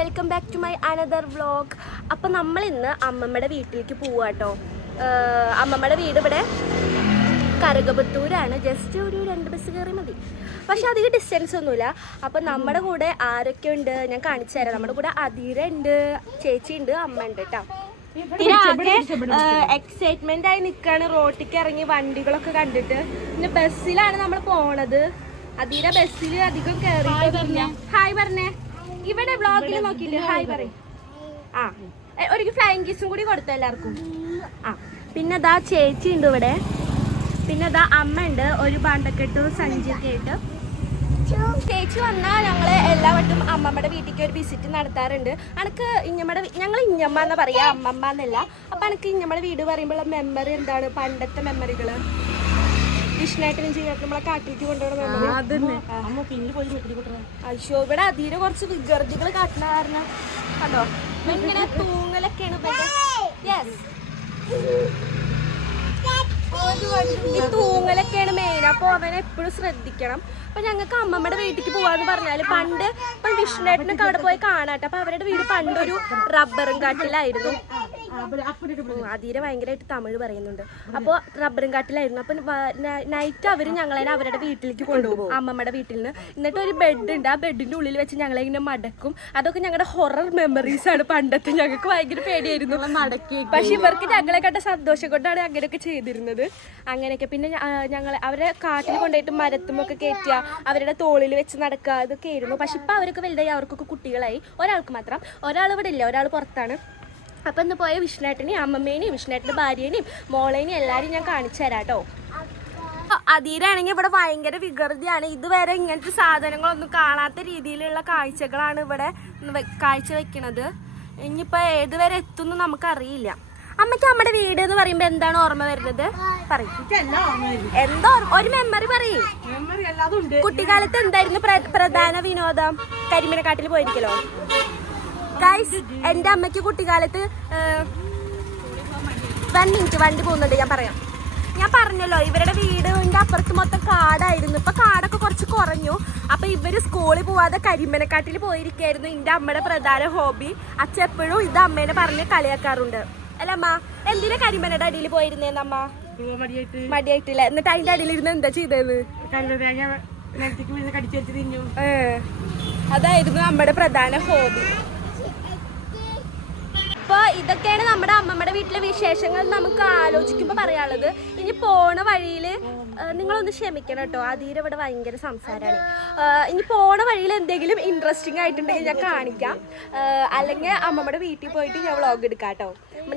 Welcome back to my another vlog. അപ്പം നമ്മൾ ഇന്ന് അമ്മമ്മയുടെ വീട്ടിലേക്ക് പോവുക കേട്ടോ. അമ്മമ്മയുടെ വീട് ഇവിടെ കറുകപുത്തൂരാണ്. ജസ്റ്റ് ഒരു 2 ബസ് കയറി മതി, പക്ഷെ അധികം ഡിസ്റ്റൻസ് ഒന്നുമില്ല. അപ്പം നമ്മുടെ കൂടെ ആരൊക്കെ ഉണ്ട് ഞാൻ കാണിച്ചു തരാം. നമ്മുടെ കൂടെ അധീര ഉണ്ട്, ചേച്ചി ഉണ്ട്, അമ്മ ഉണ്ട് കേട്ടോ. എക്സൈറ്റ്മെന്റ് ആയി നിൽക്കാണ്. റോട്ടിക്ക് ഇറങ്ങി വണ്ടികളൊക്കെ കണ്ടിട്ട്. പിന്നെ ബസ്സിലാണ് നമ്മൾ പോണത്. അധീര ബസ്സിൽ അധികം കയറി. ഹായ് പറഞ്ഞേ. ഇവിടെ വ്ളോഗിൽ നോക്കിയില്ലേ, ഹായ് പറയും. ആ ഒരു ഫ്ലൈങ് കിസും കൂടി കൊടുത്തു എല്ലാവർക്കും. ആ പിന്നെ ദാ ചേച്ചി ഉണ്ട് ഇവിടെ. പിന്നെ ദാ അമ്മ ഉണ്ട്, ഒരു പാണ്ടക്കെട്ടും സഞ്ചിയൊക്കെ ആയിട്ട്. ചേച്ചി വന്നാൽ ഞങ്ങൾ എല്ലാ വട്ടം അമ്മമ്മയുടെ വീട്ടിലേക്ക് ഒരു വിസിറ്റ് നടത്താറുണ്ട്. എനിക്ക് ഞങ്ങൾ ഇഞ്ഞമ്മ എന്നാ പറയാ, അമ്മമ്മ എന്നല്ല. അപ്പം എനിക്ക് ഇഞ്ഞമ്മയുടെ വീട് പറയുമ്പോൾ മെമ്മറി എന്താണ്, പണ്ടത്തെ മെമ്മറികൾ. വിഷ്ണുട്ടനും ചെയ്യാത്ത നമ്മളെ കാട്ടിലേക്ക് കൊണ്ടുപോകണം. അയ്യോ ഇവിടെ അധീര കുറച്ച് വികൃതികൾ കാട്ടുന്ന കാരണം കണ്ടോ ഇങ്ങനെ തൂങ്ങലൊക്കെയാണ്. ഈ തൂങ്ങലൊക്കെയാണ് മെയിൻ. അപ്പോൾ അവനെ എപ്പോഴും ശ്രദ്ധിക്കണം. അപ്പൊ ഞങ്ങൾക്ക് അമ്മമ്മയുടെ വീട്ടിലേക്ക് പോവാന്ന് പറഞ്ഞാല് പണ്ട് ഇപ്പൊ വിഷ്ണുട്ടനൊക്കെ അവിടെ പോയി കാണാട്ടെ. അപ്പൊ അവരുടെ വീട് പണ്ടൊരു റബ്ബറും കാട്ടിലായിരുന്നു. അധീര ഭയങ്കരമായിട്ട് തമിഴ് പറയുന്നുണ്ട്. അപ്പോൾ റബ്ബറും കാട്ടിലായിരുന്നു. അപ്പൊ നൈറ്റ് അവര് ഞങ്ങളെ അവരുടെ വീട്ടിലേക്ക് കൊണ്ടുപോകും, അമ്മമ്മയുടെ വീട്ടിൽ നിന്ന്. എന്നിട്ട് ഒരു ബെഡ് ഉണ്ട്, ആ ബെഡിന്റെ ഉള്ളിൽ വെച്ച് ഞങ്ങളെ ഇങ്ങനെ മടക്കും. അതൊക്കെ ഞങ്ങളുടെ ഹൊറർ മെമ്മറീസ് ആണ്. പണ്ടത്തെ ഞങ്ങൾക്ക് ഭയങ്കര പേടിയായിരുന്നു മടക്കി. പക്ഷെ ഇവർക്ക് ഞങ്ങളെ കണ്ട സന്തോഷം കൊണ്ടാണ് അങ്ങനെയൊക്കെ ചെയ്തിരുന്നത്. അങ്ങനെയൊക്കെ പിന്നെ ഞങ്ങൾ അവരെ കാട്ടിൽ കൊണ്ടുപോയിട്ട് മരത്തുമൊക്കെ കയറ്റുക, അവരുടെ തോളിൽ വെച്ച് നടക്കുക, ഇതൊക്കെ ആയിരുന്നു. പക്ഷെ ഇപ്പൊ അവരൊക്കെ വലുതായി, അവർക്കൊക്കെ കുട്ടികളായി. ഒരാൾക്ക് മാത്രം, ഒരാൾ ഇവിടെ ഇല്ല, ഒരാൾ പുറത്താണ്. അപ്പം ഇന്ന് പോയ വിഷ്ണുട്ടനെയും അമ്മമ്മേനെയും വിഷ്ണുട്ടൻ്റെ ഭാര്യേനെയും മോളേനെയും എല്ലാവരും ഞാൻ കാണിച്ചു തരാം കേട്ടോ. അധീരാണെങ്കിൽ ഇവിടെ ഭയങ്കര വികൃതിയാണ്. ഇതുവരെ ഇങ്ങനത്തെ സാധനങ്ങളൊന്നും കാണാത്ത രീതിയിലുള്ള കാഴ്ചകളാണ് ഇവിടെ കാഴ്ച വെക്കണത്. ഇനിയിപ്പോൾ ഏതുവരെ എത്തുമെന്ന് നമുക്കറിയില്ല. അമ്മയ്ക്ക് നമ്മുടെ വീട് എന്ന് പറയുമ്പോൾ എന്താണ് ഓർമ്മ വരുന്നത്? പറയും. എന്തോ ഒരു മെമ്മറി പറയും. കുട്ടിക്കാലത്ത് എന്തായിരുന്നു പ്രധാന വിനോദം? കരിമീനക്കാട്ടിൽ പോയിരിക്കലോ. ഗൈസ്, എൻ്റെ അമ്മയ്ക്ക് കുട്ടിക്കാലത്ത് 1 മിനിറ്റ് വണ്ടി പോകുന്നുണ്ട്, ഞാൻ പറയാം. ഞാൻ പറഞ്ഞല്ലോ ഇവരുടെ വീടിൻ്റെ അപ്പുറത്ത് മൊത്തം കാടായിരുന്നു. ഇപ്പൊ കാടൊക്കെ കുറച്ച് കുറഞ്ഞു. അപ്പൊ ഇവര് സ്കൂളിൽ പോവാതെ കരിമീനക്കാട്ടിൽ പോയിരിക്കായിരുന്നു. എൻ്റെ അമ്മയുടെ പ്രധാന ഹോബി. അച്ഛൻ എപ്പോഴും ഇത് അമ്മേനെ പറഞ്ഞ് കളിയാക്കാറുണ്ട്. അല്ല അമ്മ, എന്തിനാ കരിമീനയുടെ അടിയിൽ പോയിരുന്നേന്ന് അമ്മ? മടിയായിട്ടില്ല. എന്നിട്ട് അതിന്റെ അടിയിലിരുന്ന് എന്താ ചെയ്തത്? അതായിരുന്നു നമ്മുടെ പ്രധാന ഹോബി. അപ്പോൾ ഇതൊക്കെയാണ് നമ്മുടെ അമ്മമ്മയുടെ വീട്ടിലെ വിശേഷങ്ങൾ. നമുക്ക് ആലോചിക്കുമ്പോൾ പറയാനുള്ളത്, ഇനി പോണ വഴിയിൽ നിങ്ങളൊന്ന് ക്ഷമിക്കണം കേട്ടോ. അധീര ഇവിടെ ഭയങ്കര സംസാരമാണ്. ഇനി പോണ വഴിയിൽ എന്തെങ്കിലും ഇൻട്രസ്റ്റിംഗ് ആയിട്ടുണ്ടെങ്കിൽ ഞാൻ കാണിക്കാം. അല്ലെങ്കിൽ അമ്മമ്മയുടെ വീട്ടിൽ പോയിട്ട് ഞാൻ വ്ളോഗ് എടുക്കാം കേട്ടോ.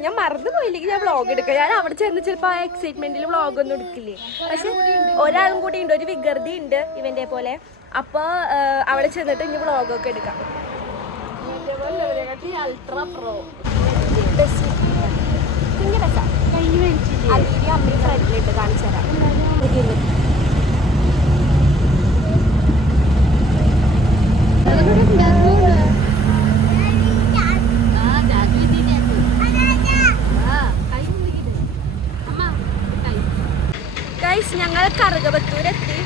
ഞാൻ മറന്നു പോയില്ലെങ്കിൽ ഞാൻ വ്ളോഗ് എടുക്കാം. ഞാൻ അവിടെ ചെന്ന് ചിലപ്പോൾ ആ എക്സൈറ്റ്മെന്റിൽ വ്ളോഗൊന്നും എടുക്കില്ലേ. പക്ഷെ ഒരാളും കൂടി ഉണ്ട്, ഒരു വികൃതി ഉണ്ട് ഇവന്റെ പോലെ. അപ്പോൾ അവിടെ ചെന്നിട്ട് ഇനി വ്ളോഗൊക്കെ എടുക്കാം. അൾട്രാ പ്രോ കുഞ്ഞു ബസ്സാ. അധീരി അമ്മയും ഫ്രണ്ടിലിട്ട് കാണിച്ചു തരാം. ഗൈസ്, ഞങ്ങൾ കറുകപുത്തൂരെത്തി.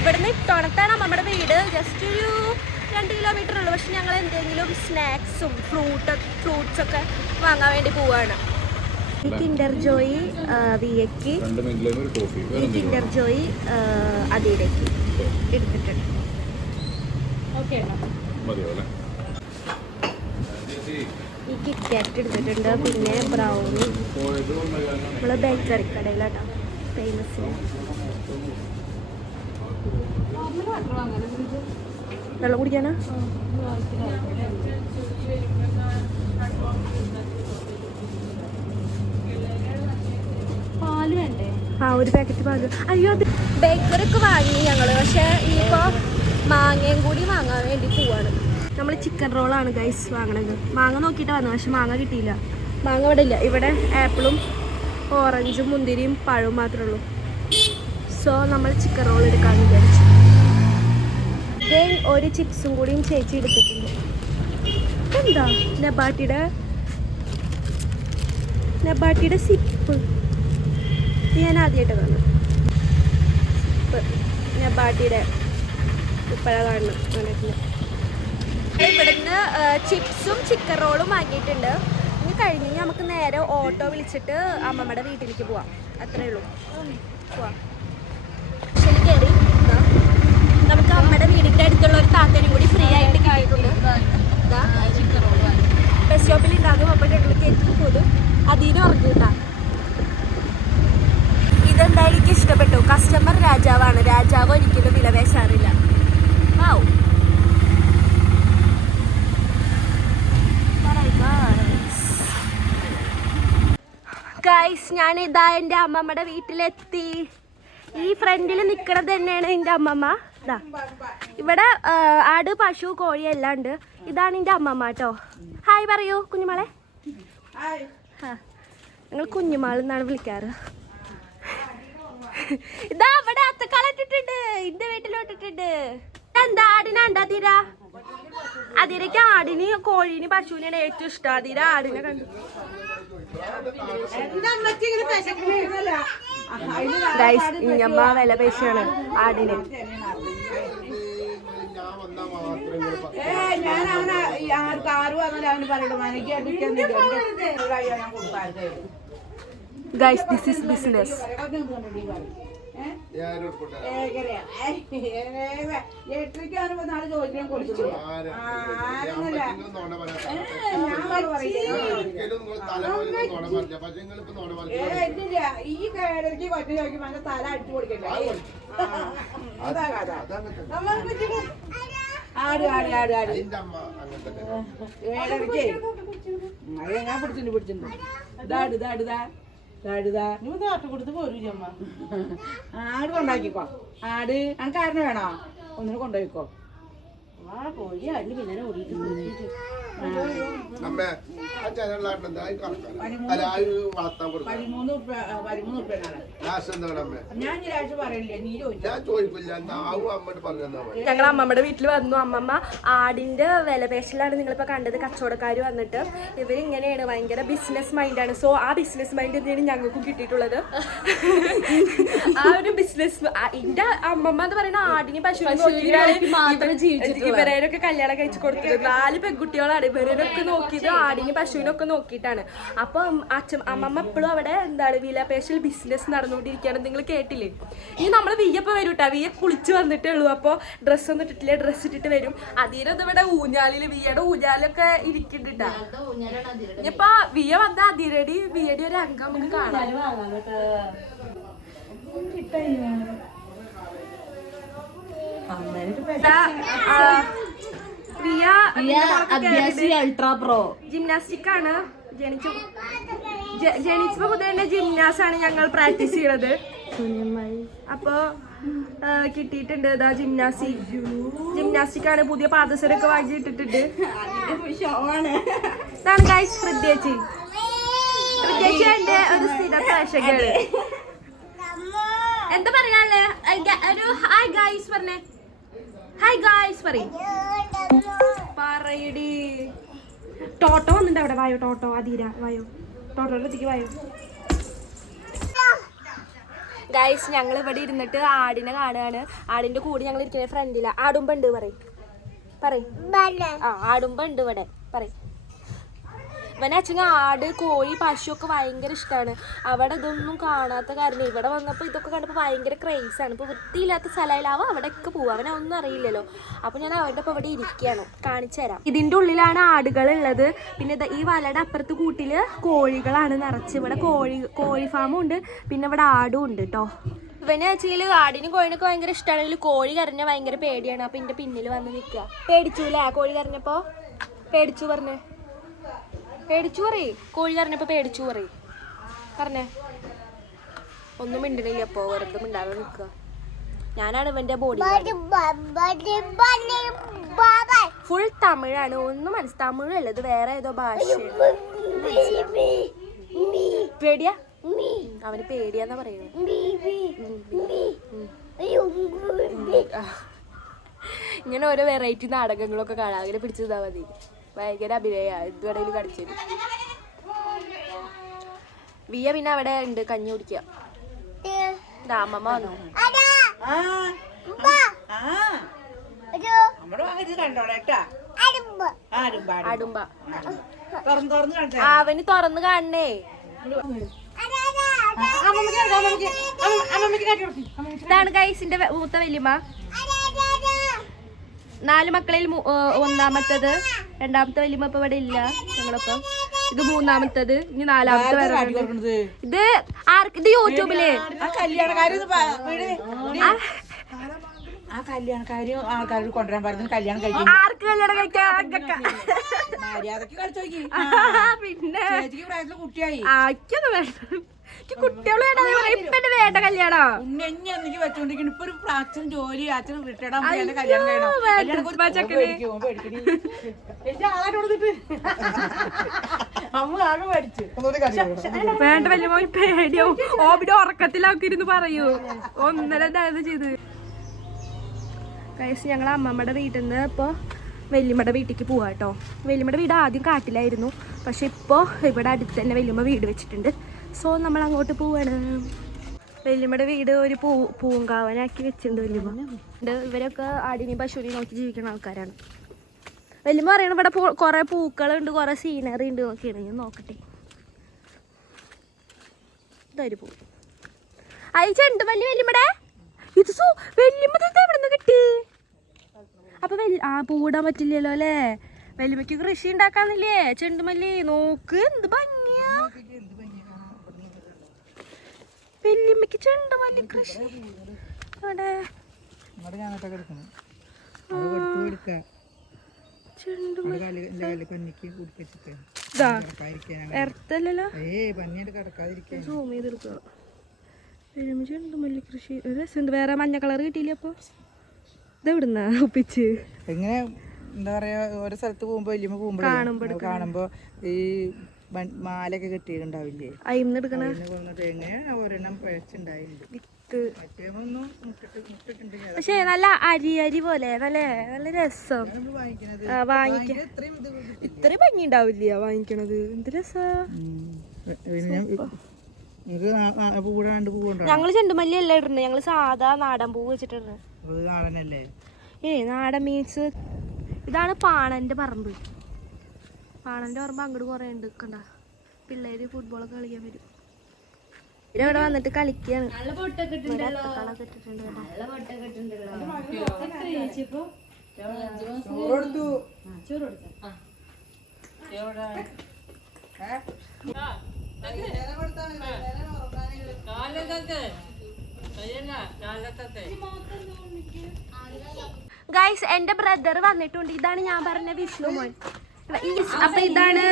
ഇവിടുന്ന് ഇട്ടോണത്താണ് അമ്മമ്മയുടെ വീട്. ജസ്റ്റ് ഒരു 2 കിലോമീറ്റർ ഉള്ളൂ. പക്ഷെ ഞങ്ങൾ എന്തെങ്കിലും സ്നാക്സും ഫ്രൂട്ട്സൊക്കെ വാങ്ങാൻ വേണ്ടി പോവാണ്. ഈ കിൻഡർ ജോയി വിയക്ക്, ഈ കിൻഡർ ജോയി അതിലേക്ക് എടുത്തിട്ടുണ്ട്. ഈ കിറ്റ്കാറ്റ് എടുത്തിട്ടുണ്ട്. പിന്നെ ബ്രൗണി. നമ്മള് ബേക്കറി കടയിലാണ് ഫേമസ്. വെള്ളം കുടിക്കാനാ? പാല് വേണ്ടേ? ആ, ഒരു പാക്കറ്റ് പാല്. അയ്യോ, അത് ബേക്കറി ഒക്കെ വാങ്ങി ഞങ്ങള്. പക്ഷെ ഇനിയിപ്പോ മാങ്ങയും കൂടി വാങ്ങാൻ വേണ്ടി പോവാണ്. നമ്മൾ ചിക്കൻ റോളാണ് ഗൈസ് വാങ്ങണത്. മാങ്ങ നോക്കിയിട്ട് വന്നു, പക്ഷെ മാങ്ങ കിട്ടിയില്ല. മാങ്ങ ഇവിടെ ഇല്ല. ഇവിടെ ആപ്പിളും ഓറഞ്ചും മുന്തിരിയും പഴവും മാത്രമേ ഉള്ളൂ. സോ നമ്മൾ ചിക്കൻ റോൾ എടുക്കാമെന്ന് വിചാരിച്ചു. ഒരു ചിപ്സും കൂടിയും ചേച്ചി എടുത്തിട്ടുണ്ട്. എന്താ നെബാട്ടിയുടെ സിപ്പ് ഞാൻ ആദ്യമായിട്ട് കാണുന്നു. സിപ്പ് നെബാട്ടിയുടെ ഇപ്പോഴാണ് കാണുന്നത്. ഇവിടുന്ന് ചിപ്സും ചിക്കൻ റോളും വാങ്ങിയിട്ടുണ്ട്. ഇനി കഴിഞ്ഞ് നമുക്ക് നേരെ ഓട്ടോ വിളിച്ചിട്ട് അമ്മമ്മയുടെ വീട്ടിലേക്ക് പോവാം. അത്രേ ഉള്ളൂ. പോവാം. ശരി, കയറി നമുക്ക് അമ്മയുടെ വീടിൻ്റെ അടുത്തുള്ള ഒരു താത്തനും കൂടി ഫ്രീ ആയിട്ട് കിട്ടിയിട്ടുണ്ട്. ബസ് സ്റ്റോപ്പിൽ ഉണ്ടാകും. അപ്പോൾ ഞങ്ങൾ കയറ്റി പോലും അതിന് ഉറങ്ങിട്ടാ. ഇതെന്തായാലും എനിക്ക് ഇഷ്ടപ്പെട്ടു. കസ്റ്റമർ രാജാവാണ്. രാജാവ് ഒരിക്കലും വിലപേശാറില്ല. വാവ്. ഗൈസ്, ഞാൻ ഇതാ എൻ്റെ അമ്മമ്മയുടെ വീട്ടിലെത്തി. ഈ ഫ്രണ്ടിൽ നിൽക്കണത് തന്നെയാണ് എൻ്റെ അമ്മമ്മ. ഇതാ ഇവിടെ ആട്, പശു, കോഴി എല്ലാം ഉണ്ട്. ഇതാണ് എൻ്റെ അമ്മമ്മ കേട്ടോ. ഹായ് പറയൂ കുഞ്ഞുമാളെ. ഞങ്ങൾ കുഞ്ഞുമാൾ എന്നാണ് വിളിക്കാറ്. ഇതാ അവിടെ അത്തക്കാലിട്ടിട്ടുണ്ട്. എന്റെ വീട്ടിലോട്ടിട്ടുണ്ട്. എന്താ ആടിനാണ്ടാ തീര? അതിരക്ക് ആടിന്, കോഴീന്, പശുവിനാണ് ഏറ്റവും ഇഷ്ടം. അതിര ആടിനെ കണ്ടു. ഇഞ്ഞമ്മ വില പേശാണ് ആടിന്. Guys, this is business. ഈ കേരളക്ക് പറ്റി ചോദിക്കുമ്പോ തല അടിച്ചു കൊടുക്കണ്ടേ? ആട് ആട് ആട് ആട് ഏഴരക്കേ ഞാൻ പിടിച്ചിട്ടുണ്ട്. ഇതാട് ഇതാട് ഇതാ ഇതാടുതാ നീ നാട്ടു കൊടുത്ത് പോരൂല്ലമ്മ. ആട് കൊണ്ടാക്കിക്കോ. ആട് എനിക്ക് ആടിനെ വേണോ? ഒന്നിനെ കൊണ്ടുപോയിക്കോ. ആ കോഴി ആടിന് പിന്നെ ഓടിയിട്ട് ഞങ്ങൾ അമ്മമ്മയുടെ വീട്ടിൽ വന്നു. അമ്മമ്മ ആടിന്റെ വിലപേശലാണ് നിങ്ങളിപ്പോ കണ്ടത്. കച്ചവടക്കാർ വന്നിട്ട് ഇവരിങ്ങനെയാണ്, ഭയങ്കര ബിസിനസ് മൈൻഡാണ്. സോ ആ ബിസിനസ് മൈൻഡ് തന്നെയാണ് ഞങ്ങൾക്കും കിട്ടിയിട്ടുള്ളത്. ആ ഒരു ബിസിനസ് എന്റെ അമ്മമ്മ എന്ന് പറയുന്ന ആടിന് പശുവിനെ ഇവരൊക്കെ കല്യാണം കഴിച്ചു കൊടുത്തത്. 4 പെൺകുട്ടികളാണ്. ഇവരൊക്കെ നോക്കിയത് ആടിന് പശുവിനൊക്കെ നോക്കിയിട്ടാണ്. അപ്പൊ അമ്മമ്മ എപ്പോഴും അവിടെ എന്താണ് വിലപേശൽ ബിസിനസ് നടന്നുകൊണ്ടിരിക്കുകയാണ്. നിങ്ങൾ കേട്ടില്ലേ? ഇനി നമ്മള് വിയപ്പ വരും കേട്ടാ. വിയ കുളിച്ച് വന്നിട്ടേ ഉള്ളൂ. അപ്പൊ ഡ്രസ്സ് ഒന്നും ഇട്ടിട്ടില്ല, ഡ്രസ്സ് ഇട്ടിട്ട് വരും. അതിരത് ഇവിടെ ഊഞ്ഞാലില് വിയയുടെ ഊഞ്ഞാലൊക്കെ ഇരിക്കുന്നുണ്ടാ. ഇനിയിപ്പൊ വിയ വന്ന അതിരടി വിയയുടെ ഒരു അംഗം നമുക്ക് കാണാം. ജിംനാസ്റ്റിക് ആണ്. ജനിച്ചപ്പോ മുതൽ തന്നെ ജിംനാസാണ് ഞങ്ങൾ പ്രാക്ടീസ് ചെയ്യണത്. അപ്പൊ കിട്ടിയിട്ടുണ്ട്. ഇതാ ജിംനാസ്റ്റിക് ആണ്. പുതിയ പാദസരൊക്കെ വാങ്ങി ഇട്ടിട്ടുണ്ട്. ഇതാണ് ഗൈസ് ഹൃദയേച്ചി. ഹൃദയേച്ചി എന്റെ ഒരു സ്ഥിര പ്രേക്ഷകയാണ്. എന്താ പറയാല്ലേ? ഒരു ഹായ് ഗൈസ് പറഞ്ഞേ. ഹായ് ഗൈസ് പറയടി. ടോട്ടോ വന്നിട്ട് അവിടെ. വായോ ടോട്ടോ. അതീര വായോ. ടോട്ടോയുടെ അടുത്തേക്ക് വായോ. ഗൈസ്, ഞങ്ങൾ ഇവിടെ ഇരുന്നിട്ട് ആടിനെ കാണുകയാണ്. ആടിന്റെ കൂടെ ഞങ്ങൾ ഇരിക്കുന്ന ഫ്രണ്ടില. ആടുമ്പോ ഉണ്ട് പറയും. ആടുമ്പോ ഉണ്ട് ഇവിടെ പറയും. ഇവനെ അച്ഛൻ ആട്, കോഴി, പശു ഒക്കെ ഭയങ്കര ഇഷ്ടമാണ്. അവിടെ ഇതൊന്നും കാണാത്ത കാരണം ഇവിടെ വന്നപ്പോൾ ഇതൊക്കെ കണ്ടപ്പോൾ ഭയങ്കര ക്രേസാണ്. ഇപ്പോൾ വൃത്തിയില്ലാത്ത സ്ഥലമായാലും അവൻ അവിടെയൊക്കെ പോകും. അവനൊന്നും അറിയില്ലല്ലോ. അപ്പോൾ ഞാൻ അവൻ്റെ ഒപ്പം ഇവിടെ ഇരിക്കുകയാണ്. കാണിച്ചു തരാം. ഇതിൻ്റെ ഉള്ളിലാണ് ആടുകളുള്ളത്. പിന്നെ ഈ വലയുടെ അപ്പുറത്ത് കൂട്ടിൽ കോഴികളാണ് നിറച്ച്. ഇവിടെ കോഴി ഫാമും ഉണ്ട്. പിന്നെ ഇവിടെ ആടും ഉണ്ട് കേട്ടോ. ഇവനെ വെച്ചാൽ ആടിനും കോഴിനൊക്കെ ഭയങ്കര ഇഷ്ടമാണെങ്കിൽ കോഴി കരഞ്ഞാൽ ഭയങ്കര പേടിയാണ്. അപ്പോൾ എൻ്റെ പിന്നിൽ വന്ന് നിൽക്കുക. പേടിച്ചൂല്ലേ കോഴി കരഞ്ഞപ്പോൾ? പേടിച്ചു പറഞ്ഞേ. പേടിച്ചു പറയേ. കോഴി കരഞ്ഞപ്പോൾ പേടിച്ചു പറയേ. പറഞ്ഞേ. ഒന്നും മിണ്ടണില്ല. അപ്പോൾ വെറുതെ മിണ്ടാതെ നിൽക്കുക. ഞാനാണ് ഇവൻ്റെ ബോഡി. ഫുൾ തമിഴാണ്. ഒന്നും തമിഴല്ല, ഇത് വേറെ ഏതോ ഭാഷയാണ്. പേടിയാ? അവന് പേടിയാന്നാ പറയുന്നത്. ഇങ്ങനെ ഓരോ വെറൈറ്റി നാടകങ്ങളൊക്കെ കാണാം. അങ്ങനെ പിടിച്ചതാ മതി. ഭയങ്കര അഭിനയ. എന്തുവേണേലും കടിച്ചു. വിയ പിന്നെ അവിടെ ഉണ്ട് കഞ്ഞി കുടിക്കുക. അമ്മമ്മ വന്നു. കണ്ടോളേട്ടാ അടുമ്പ. തുറന്ന് കാണിച്ചാ അവന് തുറന്ന് കാണണേ. ഇതാണ് ഗൈസിന്റെ മൂത്ത വല്യമ്മ. 4 മക്കളിൽ ഒന്നാമത്തത്. രണ്ടാമത്തെ വല്യമ്മ ഇപ്പൊ ഇവിടെ ഇല്ല ഞങ്ങളൊപ്പം. ഇത് മൂന്നാമത്തത്. ഇനി 4ാമത്തെ വരണത്. ഇത് ആർക്ക്? ഇത് യൂട്യൂബില് ആ കല്യാണക്കാരും ആൾക്കാരോട് കൊണ്ടുവരാൻ പറഞ്ഞു. കല്യാണം കഴിക്കും. ആർക്ക് കല്യാണം കഴിക്കാൻ? മര്യാദക്ക് കളിച്ചു നോക്കി. പിന്നെ ചേച്ചിക്ക് പ്രായത്തില് കുട്ടിയായി. ആക്കൊന്നും വേണ്ട. കുട്ടികൾ വേണ്ട. ഇപ്പൊ എന്റെ വേണ്ട കല്യാണം. എനിക്ക് വെച്ചോണ്ടിരിക്കുന്നു. ഇപ്പൊ ഒരു അച്ഛൻ ജോലി, അച്ഛൻ റിട്ടയർഡ് ആകുമ്പോൾ കല്യാണം കഴിയണം. വേണ്ട വല്യ മോൻ പേടിയാവും. ഓബിന്റെ ഉറക്കത്തിലാക്കിരുന്ന് പറയൂ. 1.5 ചെയ്ത് കഴിച്ച് ഞങ്ങൾ അമ്മമ്മയുടെ വീട്ടിൽ നിന്ന് ഇപ്പോൾ വല്യമ്മയുടെ വീട്ടിലേക്ക് പോവാം കേട്ടോ. വല്യമ്മയുടെ വീട് ആദ്യം കാട്ടിലായിരുന്നു. പക്ഷെ ഇപ്പോൾ ഇവിടെ അടുത്ത് തന്നെ വല്യമ്മ വീട് വെച്ചിട്ടുണ്ട്. സോ നമ്മൾ അങ്ങോട്ട് പോവാണ്. വല്യമ്മയുടെ വീട് ഒരു പൂങ്കാവനാക്കി വെച്ചിട്ടുണ്ട് വല്യമ്മ. ഇവരൊക്കെ ആടിനെയും പശുവിനെയും നോക്കി ജീവിക്കുന്ന ആൾക്കാരാണ്. വല്യമ്മ പറയണ ഇവിടെ കുറേ പൂക്കളുണ്ട്, കുറേ സീനറി ഉണ്ട് നോക്കിയാണ്. ഞാൻ നോക്കട്ടെ. ഇതൊരു പൂ. അയച്ച ഉണ്ട് വല്യമ്മയുടെ. ഇത് വല്യമ്മ എവിടെ നിന്ന് കിട്ടി? അപ്പൊ പൂടാൻ പറ്റില്ലല്ലോ അല്ലേ? വല്യമ്മക്ക് കൃഷി ഉണ്ടാക്കാന്നില്ലേ? ചെണ്ടുമല്ലി നോക്ക് എന്ത് ഭംഗിയാ. വല്യമ്മക്ക് ചെണ്ടുമല്ലി കൃഷി. എർത്തല്ലോ സൂം ചെയ്തെടുക്കുക. ചെണ്ടുമല്ലി കൃഷി രസമുണ്ട്. വേറെ മഞ്ഞ കളർ കിട്ടിയില്ല. അപ്പൊ ഇതെവിടുന്ന ഒപ്പിച്ച് എങ്ങനെ എന്താ പറയാ, ഓരോ സ്ഥലത്ത് പോകുമ്പോ വല്യമ്മ പോകുമ്പോ കാണുമ്പോ ഈ മാലൊക്കെ കെട്ടിയിട്ടുണ്ടാവില്ലേ, അയിന്ന് എടുക്കണ എങ്ങനെയാ ഒരെണ്ണം പിഴച്ചുണ്ടായിട്ടുണ്ട്. പക്ഷെ നല്ല അരി പോലെ നല്ല നല്ല രസം. വാങ്ങിക്കാൻ ഇത്രയും ഭംഗി ഉണ്ടാവില്ല വാങ്ങിക്കണത്. എന്ത് രസാ. ഞങ്ങള് ചെണ്ടുമല്ലി അല്ല ഇടുന്നത്. ഞങ്ങള് സാധാ നാടൻ പൂ വെച്ചിട്ടുണ്ട്. നാടൻ മീൻസ് ഇതാണ് പാണന്റെ പറമ്പ്. പാണന്റെ പറമ്പ് അങ്ങോട്ട് കൊറേ ഉണ്ട്. കണ്ട പിള്ളേര് ഫുട്ബോളൊക്കെ കളിക്കാൻ വരും. ഇവിടെ വന്നിട്ട് കളിക്കാണ്. ഗൈസ് എന്റെ ബ്രദർ വന്നിട്ടുണ്ട്. ഇതാണ് ഞാൻ പറഞ്ഞ വിഷ്ണു മോൻ. അപ്പൊ ഇതാണ്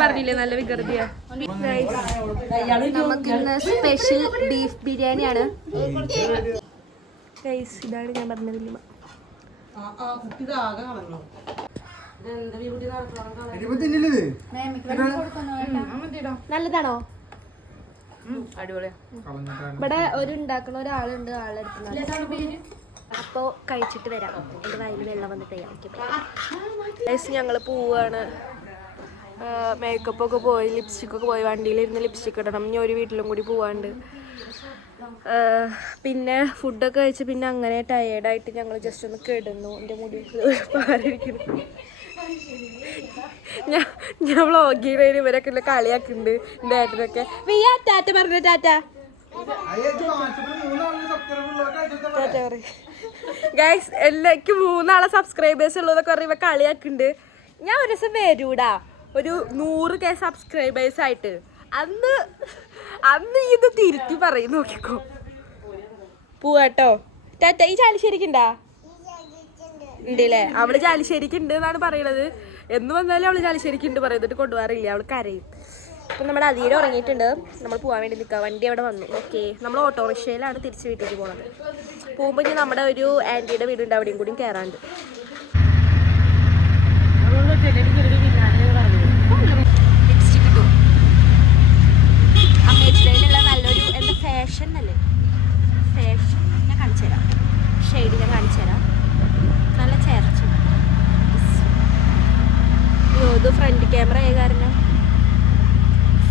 പറഞ്ഞില്ലേ നല്ല വികൃതിയാ. നമുക്കിന്ന് സ്പെഷ്യൽ ബീഫ് ബിരിയാണിയാണ്. ഗൈസ് ഇതാണ് ഞാൻ പറഞ്ഞ വല്യമ്മ. നല്ലതാണോ? ഇവിടെ ഒരു ഉണ്ടാക്കുന്ന ഒരാളുണ്ട്. ആളെടുത്ത് അപ്പൊ കഴിച്ചിട്ട് വരാം. എന്റെ വയലിൽ വെള്ളം വന്നിട്ട് ഞങ്ങള് പോവാണ്. മേക്കപ്പ് ഒക്കെ പോയി, ലിപ്സ്റ്റിക് ഒക്കെ പോയി. വണ്ടിയിലിരുന്ന് ലിപ്സ്റ്റിക് ഇടണം. ഇനി ഒരു വീട്ടിലും കൂടി പോവാണ്ട്. പിന്നെ ഫുഡൊക്കെ കഴിച്ച് പിന്നെ അങ്ങനെ ടയേർഡായിട്ട് ഞങ്ങൾ ജസ്റ്റ് ഒന്ന് കിടന്നു. എൻ്റെ മുടി പാറിയിരിക്കുന്നു. ഞാൻ വ്ളോഗ് ചെയ്യുന്നതിന് ഇവരൊക്കെ ഉള്ള കളിയാക്കുന്നുണ്ട്. എൻ്റെ ഏട്ടനൊക്കെ വിയാ ടാറ്റ പറഞ്ഞ ടാറ്റ ഗൈസ്. എല്ലാവർക്കും 3 ആളെ സബ്സ്ക്രൈബേഴ്സ് ഉള്ളതൊക്കെ പറഞ്ഞ ഇവ കളിയാക്കുന്നുണ്ട്. ഞാൻ ഒരു ദിവസം വരൂടാ ഒരു 100K സബ്സ്ക്രൈബേഴ്സ് ആയിട്ട്. അന്ന് ഇത് തിരുത്തി പറയും. നോക്കിക്കോ പോവാട്ടോ. ടാറ്റ. ഈ ചാലിശ്ശേരിക്കുണ്ടാ ഉണ്ടല്ലേ? അവള് ചാലിശ്ശേരിക്ക് ഉണ്ട് എന്നാണ് പറയണത്. എന്ന് വന്നാലും അവള് ചാലിശ്ശേരിക്ക് ഉണ്ട് പറയുന്നിട്ട് കൊണ്ടുപോകാറില്ല. അവൾ കരയും. അപ്പം നമ്മുടെ അധീര ഉറങ്ങിയിട്ടുണ്ട്. നമ്മൾ പോകാൻ വേണ്ടി നിൽക്കുക. വണ്ടി അവിടെ വന്നു. ഓക്കെ, നമ്മൾ ഓട്ടോറിക്ഷയിലാണ് തിരിച്ച് വീട്ടിലേക്ക് പോകുന്നത്. പോകുമ്പോൾ ഇനി നമ്മുടെ ഒരു ആൻറ്റിയുടെ വീടുണ്ട്, അവിടെയും കൂടി കയറാണ്ട്. ലിപ്സ്റ്റിക് ഇട്ടു. അമ്മേച്ചിലുള്ള നല്ലൊരു എന്താ ഫാഷൻ അല്ലേ? ഫാഷൻ ഞാൻ കാണിച്ചു തരാം. ഷെയ്ഡ് ഞാൻ കാണിച്ചു തരാം. നല്ല ചേർച്ച. ഇത് ഫ്രണ്ട് ക്യാമറ ആയ കാരണം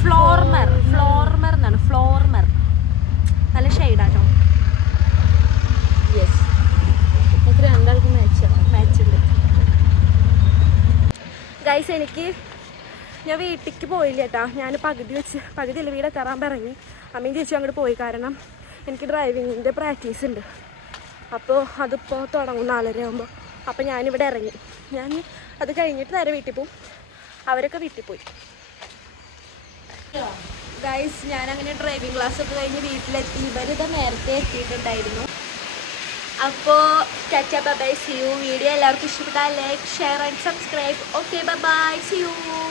ഫ്ലോർമർ ഗൈസ് ഞാൻ വീട്ടിലേക്ക് പോയില്ല കേട്ടോ. ഞാൻ പകുതിയല്ല വീട് എത്താറാകുമ്പോൾ ഇറങ്ങി. അമ്മയും ചേച്ചി അങ്ങോട്ട് പോയി. കാരണം എനിക്ക് ഡ്രൈവിങ്ങിൻ്റെ പ്രാക്ടീസ് ഉണ്ട്. അപ്പോൾ അതിപ്പോൾ തുടങ്ങും 4:30 ആകുമ്പോൾ. അപ്പോൾ ഞാനിവിടെ ഇറങ്ങി. ഞാൻ അത് കഴിഞ്ഞിട്ട് നേരെ വീട്ടിൽ പോവും. അവരൊക്കെ വീട്ടിൽ പോയി. ഗൈസ് ഞാനങ്ങനെ ഡ്രൈവിംഗ് ക്ലാസ് ഒക്കെ കഴിഞ്ഞ് വീട്ടിലെത്തി. ഇവരിത് നേരത്തെ എത്തിയിട്ടുണ്ടായിരുന്നു. അപ്പോൾ tata bye bye, see you. Video എല്ലാവർക്കും ഇഷ്ടപ്പെട്ടാൽ like, share and subscribe. Okay bye bye, see U.